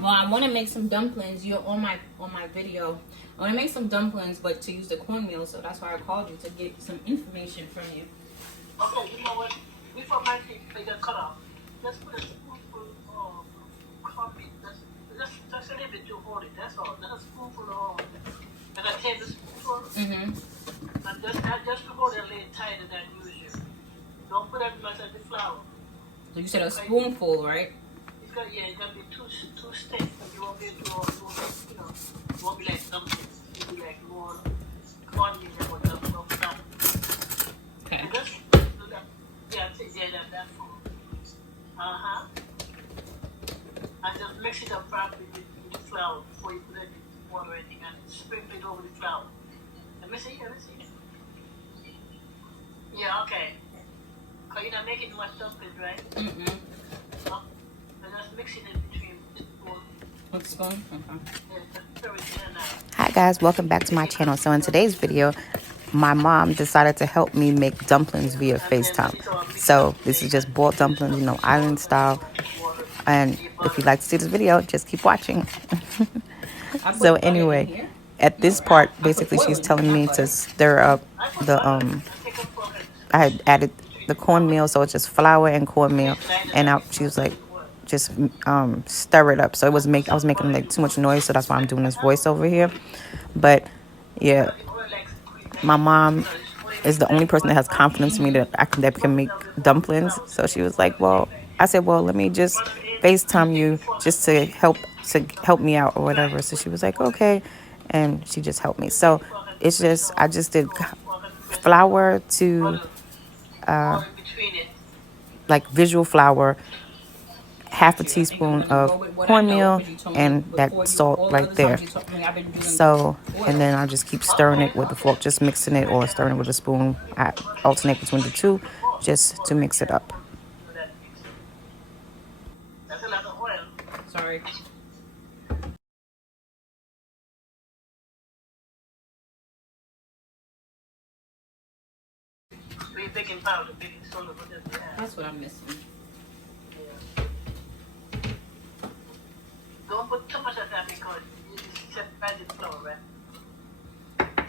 Well, I want to make some dumplings. You're on my video. I want to make some dumplings, but to use the cornmeal. So that's why I called you to get some information from you. Okay, you know what? Before my teeth they get cut off, let's put a spoonful of coffee. Just a little bit to hold it. That's all. Just a spoonful of, like a tablespoonful. And just to hold it a little tighter than usual. Don't put as much as the flour. So you said a spoonful, right? It's got to be too stiff, and you won't be able to, it won't be like dumplings. It'll be like more cornmeal than what flour. Okay. And just, that's full. And just mix it up properly with the flour before you put it in water or anything, and sprinkle it over the flour. Let me see. Yeah, okay. Because you're not making much dumplings, right? And just mix it in between the spoon. With the spoon? Okay. Yeah, just throw it in now. Hi guys, welcome back to my channel. So in today's video, my mom decided to help me make dumplings via FaceTime. So this is just boiled dumplings, you know, island style. And if you'd like to see this video, just keep watching. So anyway, at this part, basically she's telling me to stir up the I had added the cornmeal, so it's just flour and cornmeal, and she was like, just stir it up. So I was making like too much noise, so that's why I'm doing this voiceover here. But yeah, my mom is the only person that has confidence in me that can make dumplings. So she was like, well, I said, well, let me just FaceTime you just to help me out or whatever. So she was like, okay, and she just helped me. So it's just I just did flour to like visual flour, half a teaspoon of cornmeal, and that salt right there. So, and then I just keep stirring it with the fork, just mixing it, or stirring it with a spoon. I alternate between the two just to mix it up. That's a lot of oil. Sorry. Baking powder, baking soda, whatever you have. That's what I'm missing. Yeah. Don't put too much of that because it's separated flour, right?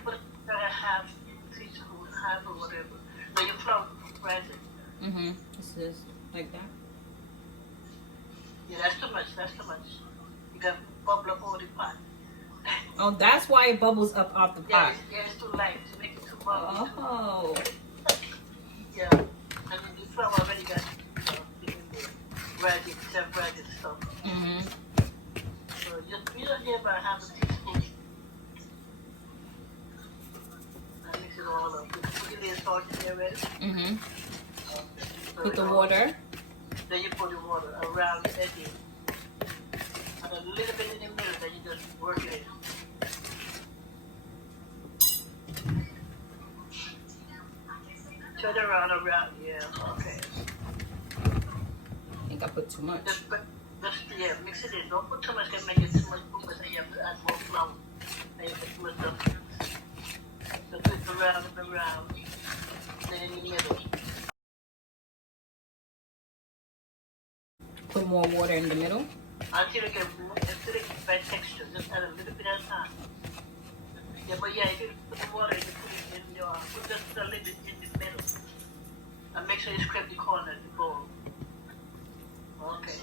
Put a half teaspoon, half or whatever. So your flour rises. This is like that. Yeah, that's too much. You got bubble up over the pot. Oh, that's why it bubbles up off the pot. Yeah, it's too light to make it too bubbly. Oh. Yeah, and then the flour already got separated stuff. So you don't get about half a teaspoon. And mix it all up. Put your little salt in there ready. Put the water. Then you put the water around the edges. And a little bit in the middle, then you just work it in. Turn around, yeah, okay. I think I put too much. Just mix it in. Don't put too much, can make it too much because then you have to add more flour. Then you get too much stuff. So put it around and around. Then in the middle. Put more water in the middle. Until it gets right texture. Just add a little bit at a time. Yeah, but yeah, if you put the water in, put just a little bit in the middle. And make sure you scrape the corner of the bowl. Okay.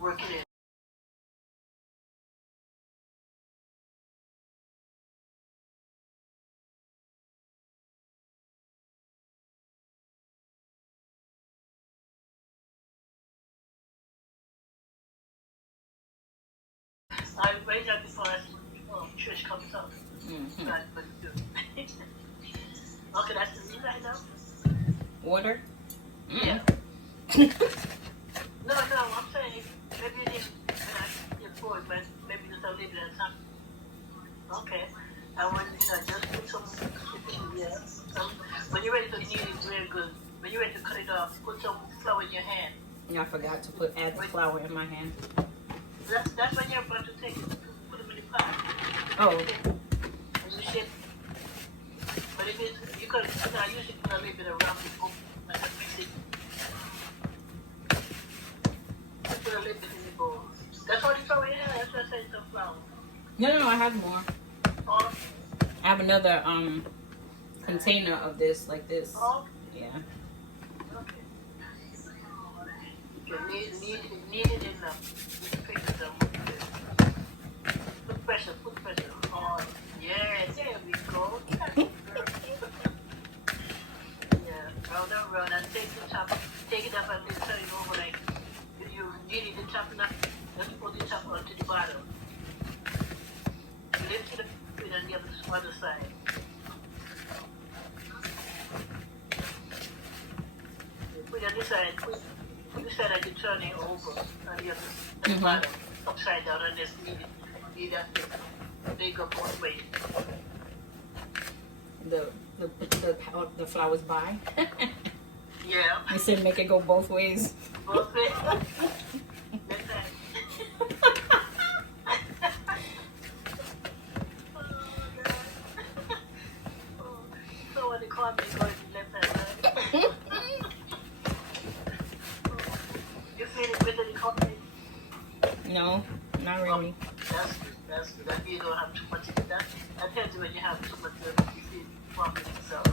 Work it in. I raise that before church comes up. That's what you do. Okay, that's the meat right now. Water? Yeah. No, I'm saying maybe you didn't pour it, but maybe just a little bit at a time. Okay. And when just put some when you're ready to knead it very good, when you're ready to cut it off, put some flour in your hand. Yeah, I forgot to add the flour in my hand. That's when you're about to take it, put them in the pot. Oh. And you shape. But if it's, you could usually put a little bit around the bowl and then mix it. Put a little bit in the bowl. That's all you saw in your hand. That's what I said, some flour. No, I have more. Oh, I have another container of this, like this. oh, Yeah. okay. You need it enough. You can pick it up. Put pressure, put pressure. Oh, yeah, there we go. Yeah, round and take the top, take it up and then turn it over like you need the top enough. Just put the top onto the bottom. Lift it up and the other side. Put it on this side, put this side and you turn it over and the other bottom, upside down and just need that to make up both ways. The flowers by. Yeah. I said make it go both ways. Both ways. So when they call me going to left hand, right? You feel it better than coffee? No, not really. That's good. That you don't have too much of that. I tell you when you have too much of it, you feel pumping yourself.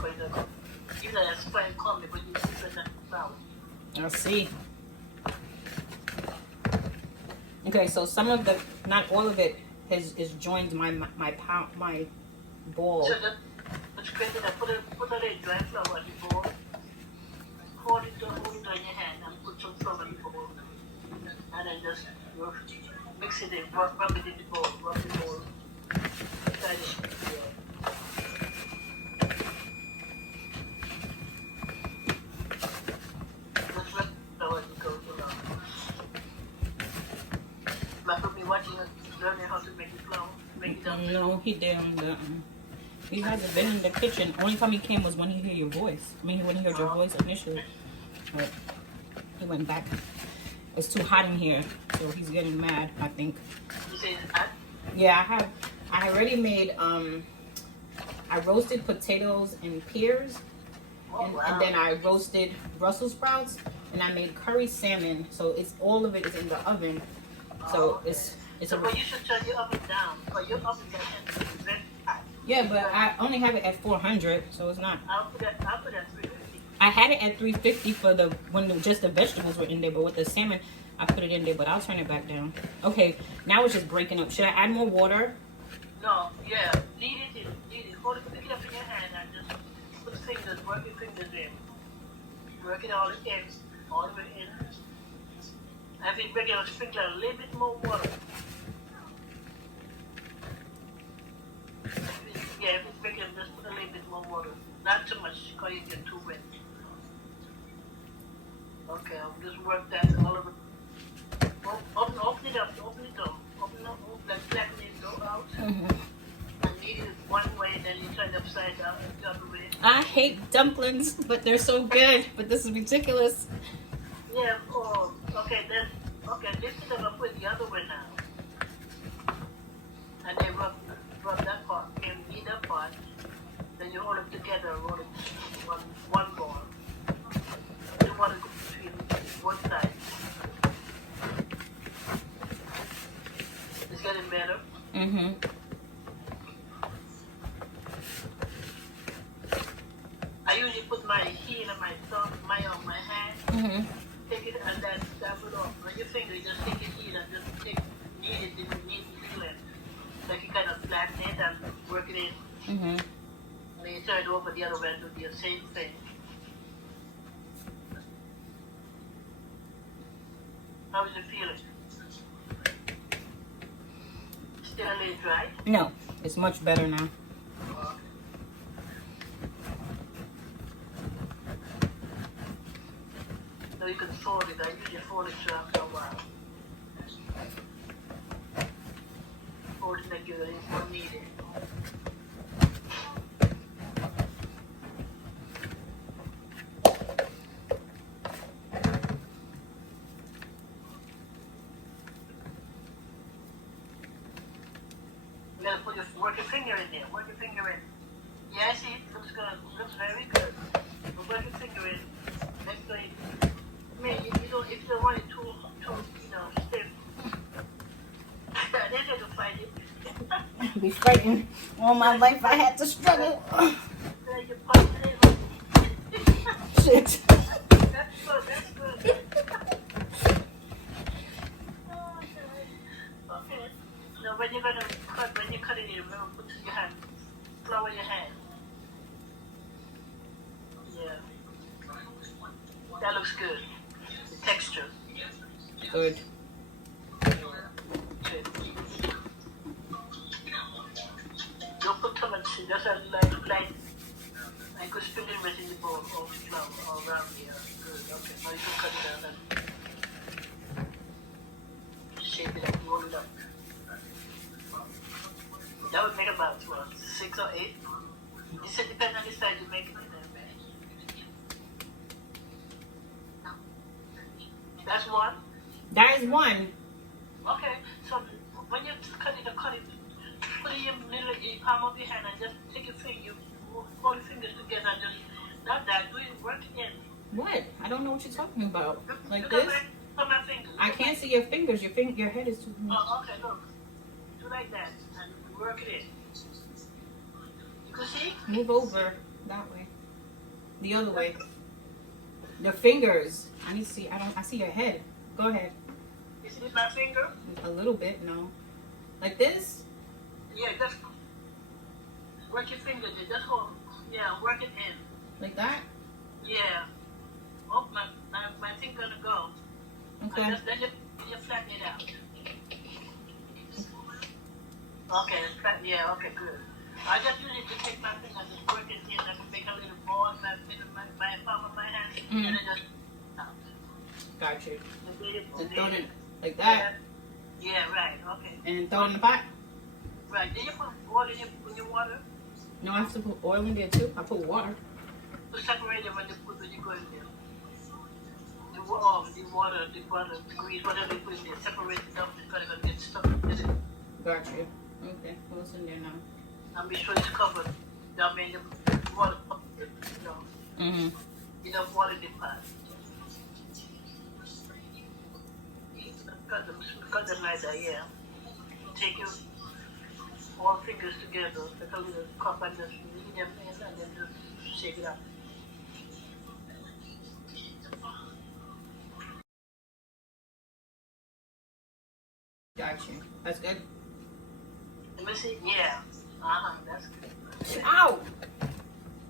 Even though that's fine coffee, but you feel that sour. I'll see. Okay, so some of the, not all of it is joined my ball. So that, what's crazy, that put a dry flour in the bowl, hold it in your hand and put some flour in the bowl. And then just mix it in, rub it in the bowl, rub the bowl. Inside it. Yeah. Just rub flour as it goes along. My me watching us learning how to make the flour, make it up. No, he didn't. He hasn't been in the kitchen. Only time he came was when he heard your voice. I mean, when he heard your voice initially. But he went back. It's too hot in here, so he's getting mad, I think. You say it's hot? Yeah, I already made, I roasted potatoes and pears. And then I roasted Brussels sprouts. And I made curry salmon. So it's all of it is in the oven. So it's So, but you should turn your oven down. But your oven is very hot. yeah, but I only have it at 400, so it's not. I'll put that 350. I had it at 350 for just the vegetables were in there, but with the salmon, I put it in there. But I'll turn it back down. Okay, now it's just breaking up. Should I add more water? No, yeah, knead it. Hold it, pick it up in your hand and just put fingers, work your fingers in. Work it all in, all the way in. And if you break it, sprinkle a little bit more water. Yeah, if it's breaking, just put a little bit more water. Not too much, because you get too wet. Okay, I'll just work that all over. Open it up, like flatten it out. And knead it one way, then you turn it upside down and the other way. I hate dumplings, but they're so good. But this is ridiculous. Yeah, okay, lift it up and put it the other way now. And then rub that part, and knead that part. Then you hold it together, roll it one ball. You want to go between one side. It's getting better. I usually put my heel and my thumb, my hand. Take it and then stab it off. On your finger, you just take your heel and just knead it in. Like you kind of flatten it and work it in. And then you turn it over the other way and do the same thing. How is it feeling? Still a little dry? No, it's much better now. So you can fold it. I usually fold it after a while. Fold it like you don't need it. You gotta work your finger in there. Work your finger in. Yeah, I see it. Looks good. Looks very good. But work your finger in. Next time, I mean, if you don't want it too stiff, be fighting all my life. I had to struggle. There you put it. Shit. That's good. That's good. Okay. Now when you cut it, you're gonna put your hand, flour your hand. Yeah. That looks good. The texture. Good. Good. Don't put too much. Just a like good spinning right in the bowl or flour all around here. Good. Okay. Now you can cut it out and shape it up, roll it up. That would make about what, 6 or 8? You said depending on the size you make it. That's one. That is one. Okay. So when you cut it, put it in your middle, your palm of your hand, and just take your finger, hold your fingers together, and just not that. Do it, work it in. What? I don't know what you're talking about. Like Look this? at my fingers. I can't see your fingers. Your head is too. Oh, okay. Look. Do like that, and work it in. You can see? Move over that way. The other way. The fingers. I need to see. I see your head. Go ahead. You see my finger? A little bit, no. Like this? Yeah, just work your finger there. Just hold. Yeah, work it in. Like that? Yeah. Oh, my finger gonna go. Okay. And just let you flatten it out. Okay, yeah, okay, good. I just use it to take my finger and just work it in and make a little ball in my palm of my hand, and then just out. Got you. And Throw it in like that. Yeah, right, okay. And throw it in the pot? Right, then you put oil in your water No, I have to put oil in there too. I put water. to separate it when you go in there. The water, the grease, whatever you put in there, separate it up because it's gonna get stuck in it. Got you. Okay, what's in there now? And be sure it's covered. That means the water, Mm-hmm. enough water in the pot. Cut them like that, yeah. Take your all fingers together, like a little cup, and just lean them in and then just shake it up. Got you. That's good. Let me see, yeah. That's good. Ow!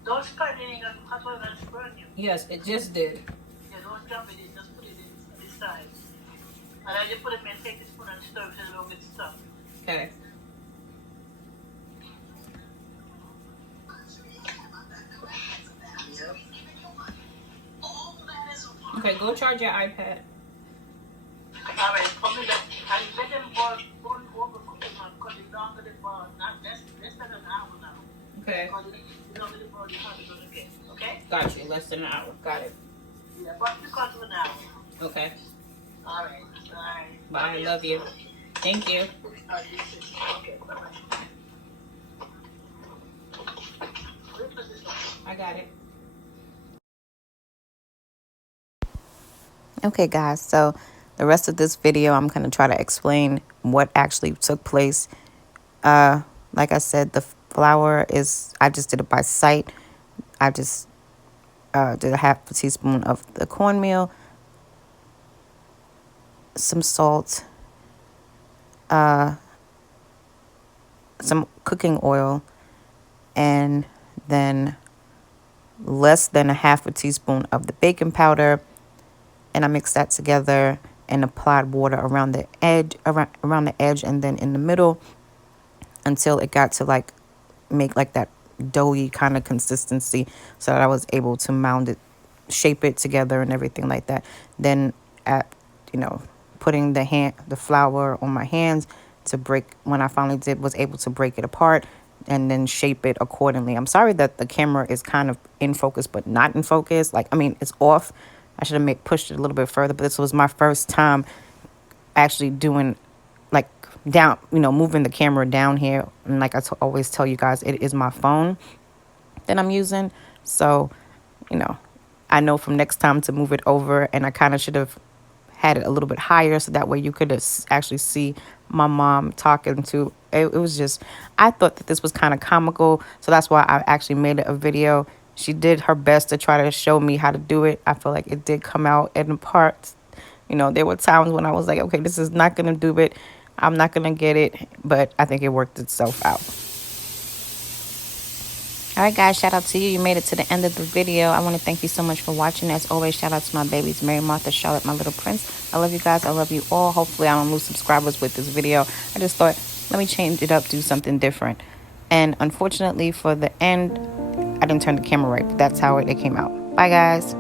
Don't spot it, that's why that's burn you. Yes, it just did. Yeah, don't jump in it, just put it in this side. And then you put it in, take the spoon and stir it so it don't get stuck. Okay. Yep. Okay, go charge your iPad. Alright, put me that. And let them boil over for because the longer they boil, not less than an hour now. Okay. Because the longer they boil, the harder it's going to get. Okay? Got you. Less than an hour. Got it. Yeah, but because of an hour. Okay. Alright. Bye. Bye. Love you. Thank you. Okay, bye-bye. I got it. Okay, guys, so the rest of this video, I'm going to try to explain what actually took place. Like I said, the flour I just did it by sight. I just did a half a teaspoon of the cornmeal, some salt, some cooking oil, and then less than a half a teaspoon of the baking powder. And I mixed that together and applied water around the edge, around the edge, and then in the middle until it got to like make like that doughy kind of consistency, so that I was able to mound it, shape it together, and everything like that. Then putting the flour on my hands to break, when I finally was able to break it apart and then shape it accordingly. I'm sorry that the camera is kind of in focus but not in focus. It's off. I should have pushed it a little bit further, but this was my first time actually doing down, moving the camera down here. And like I always tell you guys, it is my phone that I'm using. So, I know from next time to move it over, and I kind of should have had it a little bit higher so that way you could actually see my mom talking to it was just, I thought that this was kind of comical, so that's why I actually made it a video. She did her best to try to show me how to do it. I feel like it did come out in parts. You know, there were times when I was like, okay, this is not going to do it. I'm not going to get it. But I think it worked itself out. All right, guys, shout out to you. You made it to the end of the video. I want to thank you so much for watching. As always, shout out to my babies, Mary, Martha, Charlotte, my little prince. I love you guys. I love you all. Hopefully, I don't lose subscribers with this video. I just thought, let me change it up, do something different. And unfortunately, for the end, I didn't turn the camera right, but that's how it came out. Bye, guys.